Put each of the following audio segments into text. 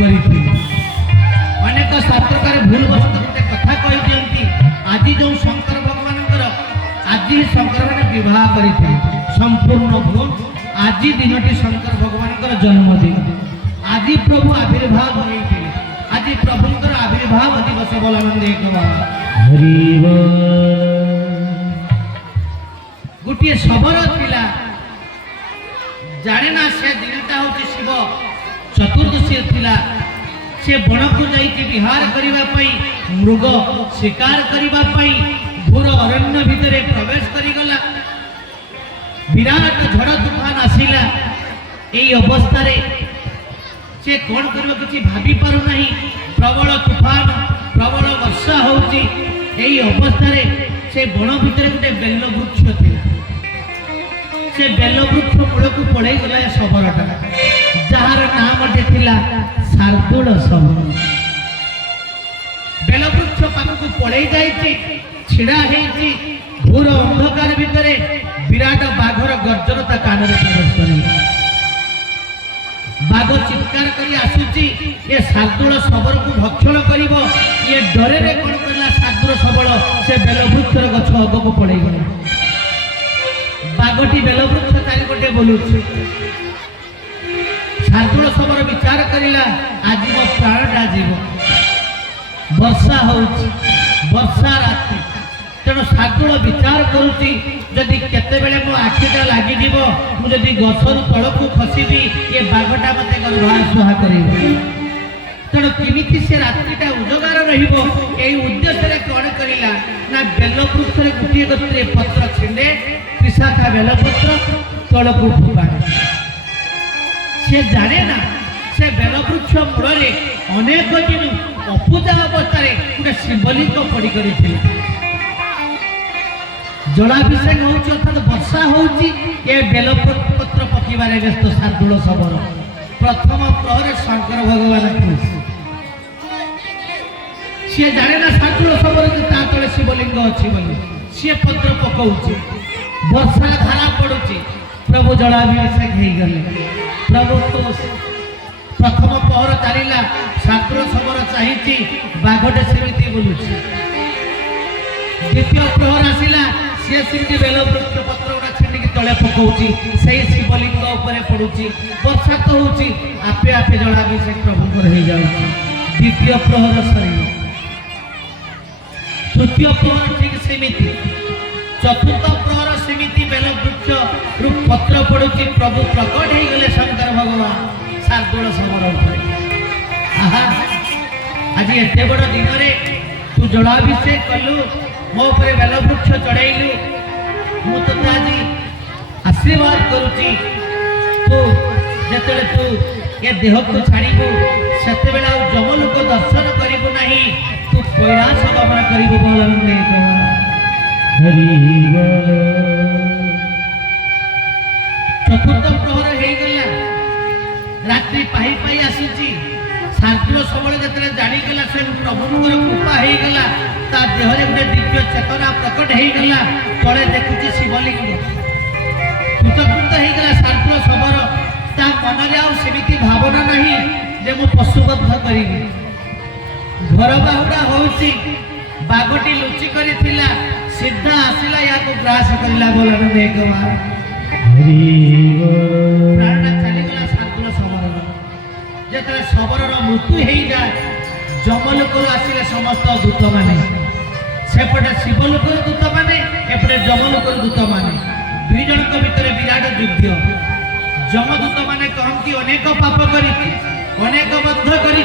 अनेक शास्त्रकार भूल बसत गोटे कथा कही दिखती आज जो शंकर भगवान आज शंकर मैंने बह करते संपूर्ण भूल आज दिन शंकर भगवान जन्मदिन आज प्रभु आविर्भाव होते आज प्रभुंर आविर्भाव दिवस बोलानंद एक गोटे शबर थिला जाने ना से दिनटा हूँ शिव चतुर्दशी थिला से बण को जाइए विहार करने मृग शिकार करने घोर अरण्य भितर प्रवेश करिगला विराट झड़ तूफान आसिला यही अवस्था से कौन कर किसी भाभी पारु नहीं प्रबल तूफान प्रबल वर्षा होची यही अवस्था से बण भितर गोटे बेल वृक्ष थिला से बेल वृक्ष मूल को पड़े गला शबरटा जार नाम थिला शार्दूल शबर बेल वृक्ष पाखक पड़े जाइए छिड़ा होती घोर अंधकार भितर विराट बाघर गर्जनता कान में प्रवेश कर बाघ चित्कार करी आसुची ये शार्दूल शबर को भक्षण करिब ये डरे रे कौन करला शार्दूल शबर से बेलवृक्षर गछ अगक पड़े गला बाघटी बेलवृक्ष चारिपटे बोलुची शार्दूल शबर विचार करिला आज मो प्राणटा जीव वर्षा होउची वर्षा राति तेणु शार्दूल विचार करुची जदि केतेबेले मो आखिटा लागि जीवो मु जदि गछरु तळकु खसिबी ये बाघटा मते गर्भार सुहा करिबो तेणु किमिति से रात्रिटा उजगार रहिबो एई उद्देश्य रे कोन करिला ना बेल वृक्षरे गुटिए गत्रे पत्र छिंडे त्रिशाखा बेल पत्र तळकु फुकाडे से जाने ना से बेल वृक्ष मूଳରେ अनेक दिन अपूजा अवस्था गोटे शिवलिंग पड़ी कर जलाभिषेक होउची अर्थात वर्षा होउची ये बेलपत्र पकीबारे व्यस्त शार्दूल शबर प्रथम प्रहर शंकर भगवान खुशी सी जाने ना शार्दूल शबर ता तले शिवलिंग अच्छी बोली सी पत्र पकाउची वर्षा धारा पड़ुची प्रभु जलाभिषेक हो गले प्रभु तो प्रथम पहर चलला शार्दूल शबर चाहिए बाघटे सेमती बोलुची द्वितीय प्रहर आसिला सी सेमती बेलवृक्ष पत्र गुड़ा छिंडिकी तले पकाउची से शिवलिंग उपरे पड़ुची वर्षा तो होउची आपे आपे जलाभिषेक प्रभुंकर हो जाउची द्वितीय प्रहर सरी तृतीय प्रहर ठीक सेमिति चतुर्थ प्रहर सेमिति बेलवृक्ष रु पत्र पड़ुची प्रभु प्रकट हो गले शंकर भगवान शार्दूल शबर उपरे आहा आज एते बड़ दिन रे तू जलाभिषेक कलु मो उपरे बेलवृक्ष चढ़ेलु मु तो आज आशीर्वाद करुची तू जेतले तू ये देह को छाड़ीबू सेते बेला जमल को दर्शन करिबू नहीं तू कैलाश गमन करिबू बोलंदे हरि चतुर्थ प्रहर हे गला रात्रि पाई पाई आसीची शार्दूल शबर जेतले जानी गला से प्रभुंकर कृपा हे गला ता देह रे गोटे दिव्य चेतना प्रकट हो गला तले देखुची शिवलिंग कृतकृत हो गला शार्दूल शबर ता मन रे आ सेमिति भावना नहीं जे मो पशुबद्ध करिबी घर बाहुडा होउची बागटी लुचि करी थिला सीधा आसिला या को ग्रास करिला बोलन देख बार प्राण चली गला शार्दूल शबर जेतले शबर रो मृत्यु हो जाए जमलोक आसिले समस्त दूत माने सेपटे शिवलोक दूत माने एपटे जमलोक दूत माने दुई जन भितर विराट युद्ध जमदूत माने कहती अनेक पाप करी अनेक बद्ध करी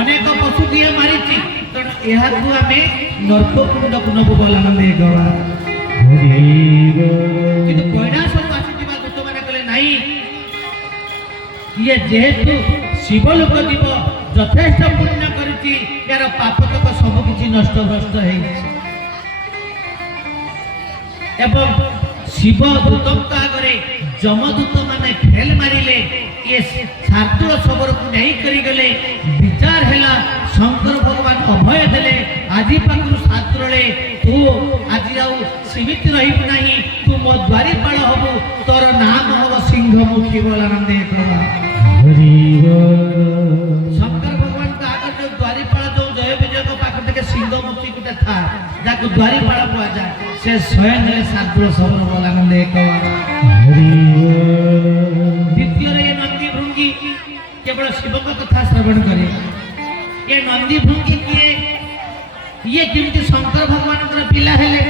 अनेक पशु किए मारी तेणु यह आम नर्क कुंड को नबू बोलानंदे कि कैलाश आसुवा दूत मैंने कहले नहीं ये जेहेतु शिवलोक जीव यथेष्ट पुण्य करी यार पाप तक सबकि नष्ट भ्रष्ट एवं शिव दूत आगे जमदूत माने फेल मारिले ये शार्दूल शबर को नहीं करी गले विचार हैला शंकर भगवान अभय देले आज पाखु शास्त्रले तू आज जाऊ सीमित रहिबु नाही तू मो द्वारीपाल हबु तोर नाम हब सिंहमुखी बोलानंदे शंकर ଯାକୁ ଦ୍ୱାରିପାଳ କୁହାଯାଏ ସେ ସ୍ୱୟଂ ହେଲେ ଶାର୍ଦୁଳ ସବର ବଲାନନ୍ଦ ଏକବାର। ଦ୍ୱିତୀୟରେ ଏ ନନ୍ଦୀ ଭୃଙ୍ଗୀ କେବଳ ଶିବଙ୍କ କଥା ଶ୍ରବଣ କରେ। ଏ ନନ୍ଦୀ ଭୃଙ୍ଗୀ କିଏ? ଇଏ କେମିତି ଶଙ୍କର ଭଗବାନଙ୍କର ପିଲା ହେଲେ?